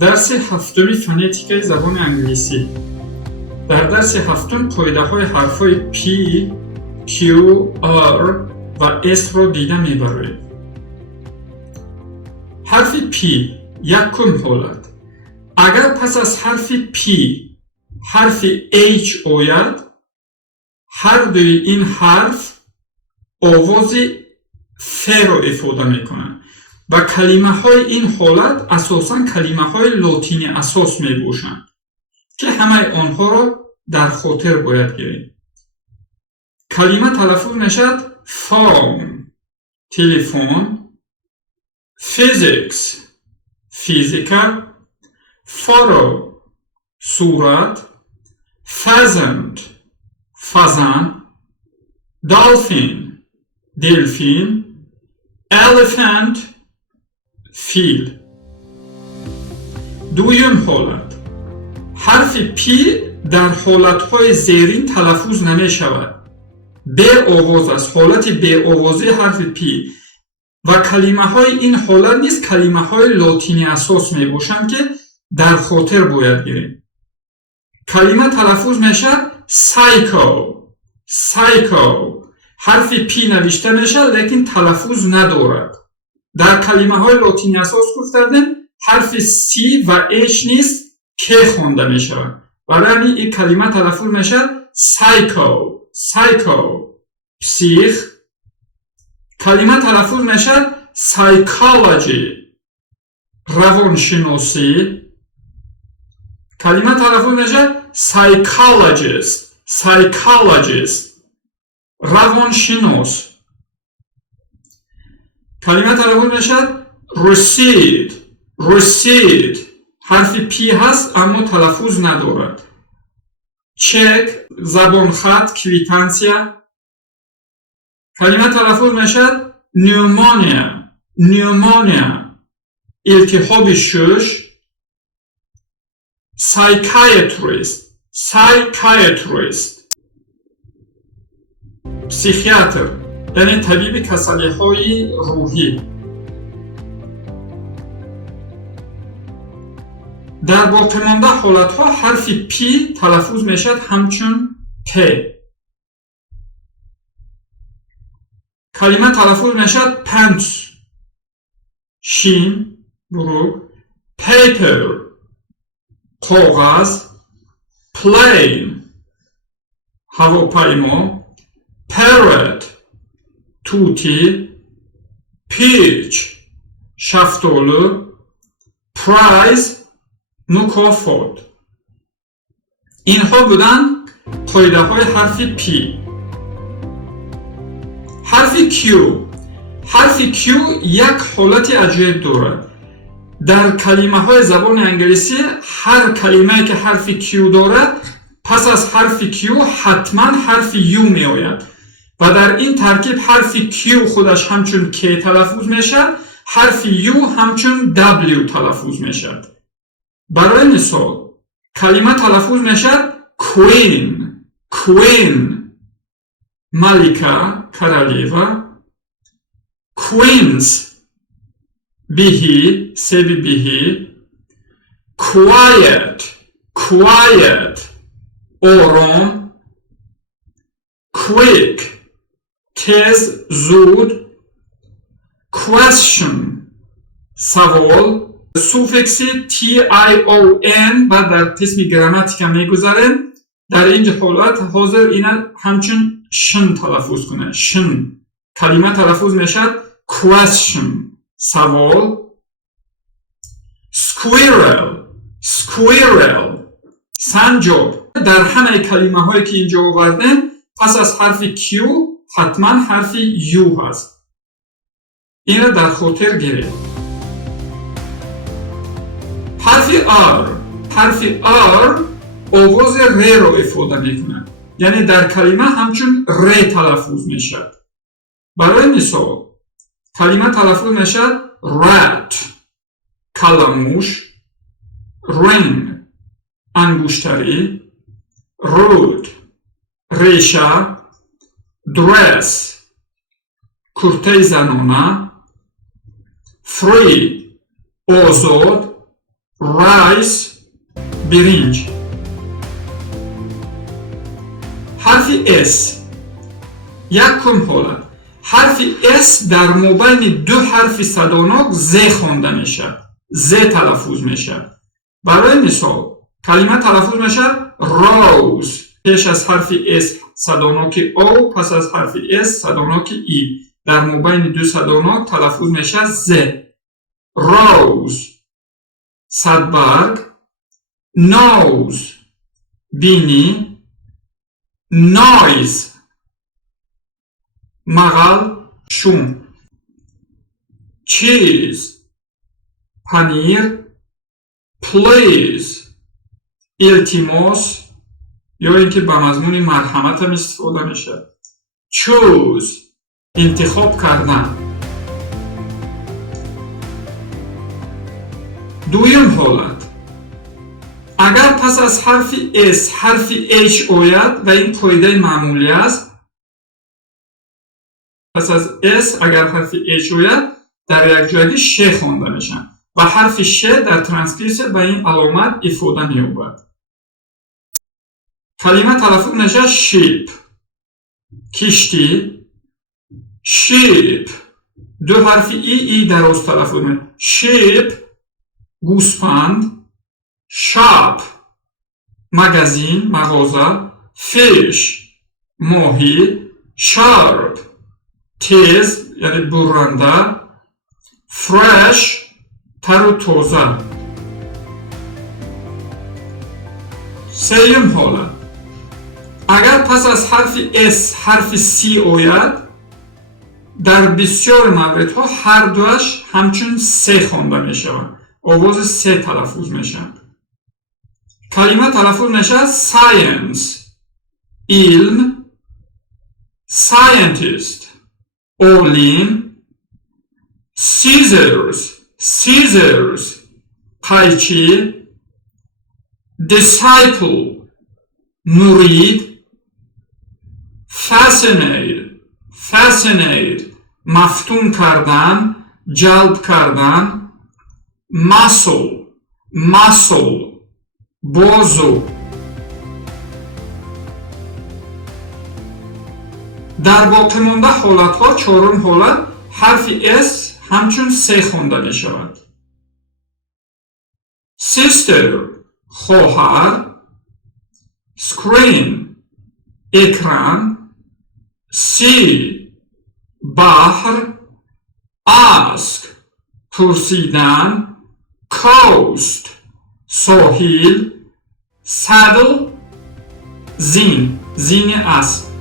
درس هفتم فونتیک زبان انگلیسی. در درس هفتم قاعده‌های حرف‌های P, Q, R و S را دیده می‌بریم. حرف P یکم حالت. اگر پس از حرف P حرف H آید، هر دوی این حرف آواز ف را افاده می‌کنند و کلمه های این حالت اساساً کلمه های لاتینی اساس می باشند که همه آنها را در خاطر باید گیریم. کلمه تلفظ میشد phone تلفن، physics فیزیکا، photo صورت، pheasant فازن، dolphin دلفین، elephant فیل. دویم حالت. حرف P در حالتهای زیرین تلفظ نمی شود. به آواز است. حالت به آوازی حرف P و کلمه های این حالت نیست کلمه های لاتینی اساس می باشند که در خاطر باید گیریم. کلمه تلفظ می شود psycho. حرف P نوشته می شود لیکن تلفظ ندارد. در کلمه های لاتینی اساس گفتیم حرف C و H نیست که خوانده می شود. برای این کلمه تلفظ می شود psycho پسیخ. کلمه تلفظ می شود psychology روانشناسی. کلمه تلفظ می شود psychologist روانشناس. کلمه تلفظ می شود receipt حرف P هست اما تلفظ ندارد. چک زبان خط کویتانسیا. کلمه تلفظ می شود pneumonia التهاب شش. psychiatrist پسیخیاتر یعنی طبیب کسلی‌های روحی. در باقی مانده حالت‌ها حرف P تلفظ میشد همچون T. کلمه تلفظ میشد pants شین برو، paper کاغذ، plane هواپیما، parrot توتی، peach شفتالو، prize مکافات. اینها بودن قاعده های حرف P. حرف Q یک حالت عجیب دارد. در کلمه های زبان انگلیسی هر کلمه که حرف Q دارد پس از حرف Q حتما حرف U می آید و در این ترکیب حرف Q خودش همچون K تلفظ می شود، حرف U همچون W تلفظ می شود. برای مثال کلمه تلفظ می شود queen ملکه کرالیوا، queens بیهی سبی بیهی، quiet آرام، quick تیز زود، question سوال. سوفکسی tion بعد در قسم گراماتیک میگذاریم. در این حالت حاضر اینا همچون شن تلفظ کنه. شن کلمه تلفظ میشد question سوال. squirrel سنجاب. در همه کلمه هایی که اینجا آوردیم پس از حرف Q حتما حرف U هست. این را در خاطر گیرید. حرف R آواز ر را افاده میکنه، یعنی در کلمه همچون ر تلفظ میشد. برای مثال کلمه تلفظ میشد rat کلموش، ring انگشتری، root ریشه، dress کرته زنانه، free آزاد، rice برنج. حرف S یکم حالت. حرف S در مابین دو حرف صداناک ز خوانده میشه، ز تلفظ میشه. برای مثال کلمه تلفظ میشه rose، پیش از حرف S صداناک او، پس از حرف S صداناک ای. در مابین دو صداناک تلفظ میشه ز. rose صدبرگ، nose بینی، noise مغل شوم، cheese پنیر، please التماس یا اینکه به مضمون مرحمت هم استفاده میشه. choose انتخاب کردن. دویم حالت، اگر پس از حرف S حرف H آید و این قاعده معمولی است، پس از S اگر حرف H آید در یک جایی ش خوانده میشن و حرف ش در ترانسکریپشن به این علامت افاده می‌یابد. کلمه تلفظ میشه sheep کشتی، sheep دو حرف ای دراز تلفظ میشه. sheep گوسفند، shop مغازه مغازه، fish ماهی، sharp تیز یعنی برنده، fresh تر و تازه. سوم حالت، اگر پس از حرف S حرف C آید در بسیار موردها هر دوش همچون سه خوانده می شوند، آواز سه تلفظ می شوند. کلمه تلفظ می شود science علم، scientist عالم، scissors قیچی، disciple مرید، fascinate مفتون کردن جلب کردن، muscle بازو. در باقی مانده حالت ها چهارم حالت حرف S همچون سه خوانده می شود. sister خواهر، screen اکران، sea بحر، ask پرسیدن، coast ساحل، saddle زین اسب.